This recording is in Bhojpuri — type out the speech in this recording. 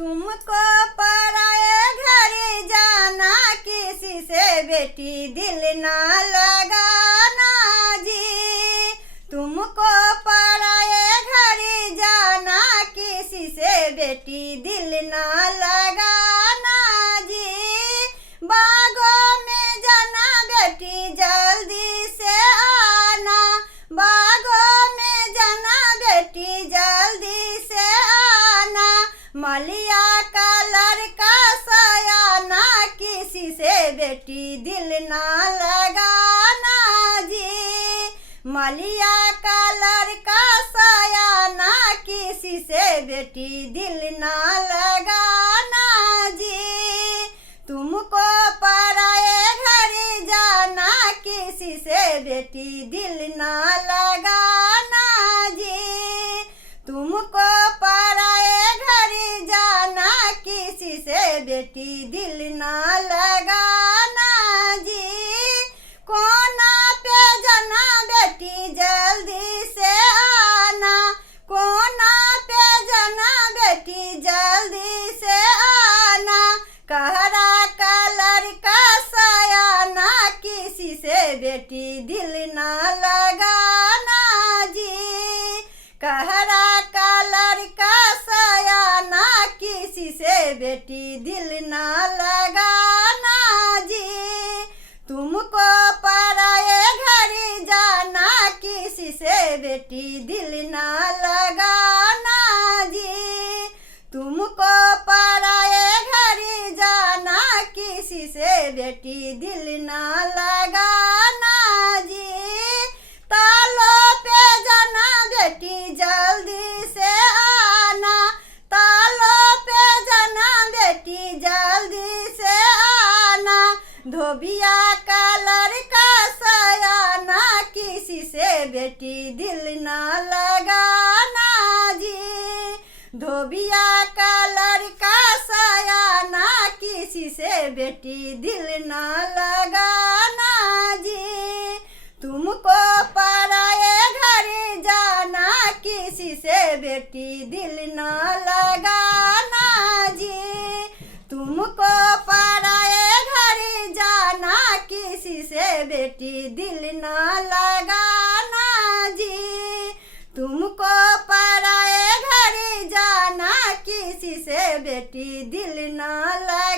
तुमको पराए घर जाना, किसी से बेटी दिल ना लगाना जी। तुमको पराए घर जाना, किसी से बेटी दिल ना लगाना जी। बागों में जाना बेटी जल्दी से आना, बागों में जाना बेटी जल्दी से आना। मलिया कलर का सयाना, किसी से बेटी दिल ना लगाना जी। मलिया कलर का सयाना, किसी से बेटी दिल ना लगाना जी। तुमको पराए घर जाना, किसी से बेटी दिल ना लगाना जी। तुमको पराए घर जाना, किसी से बेटी दिल ना लगाना जी। कोना पे जाना बेटी जल्दी से आना, कोना पे जाना बेटी जल्दी से आना। कहरा कलर का सयाना, किसी से बेटी दिल ना लगाना जी। कहरा कलर का सयाना, किसी से बेटी दिल ना लगाना जी। तुमको पराए घर जाना, किसी से बेटी दिल ना लगाना जी। तुमको पराए घर जाना, किसी से बेटी दिल ना लगाना जी। तालों पे जाना बेटी जल्दी से आना, तालों पे जाना बेटी जल्दी से आना। धोबिया कलर का सयाना, किसी से बेटी दिल ना लगाना जी। धोबिया कलर का सयाना, किसी से बेटी दिल ना लगाना जी। तुमको पराए घर जाना, किसी से बेटी दिल ना लगाना जी। तुमको पराए घर जाना, किसी से बेटी दिल ना लगाना जी। तुमको पराए घर जाना, किसी से बेटी दिल ना लगाना।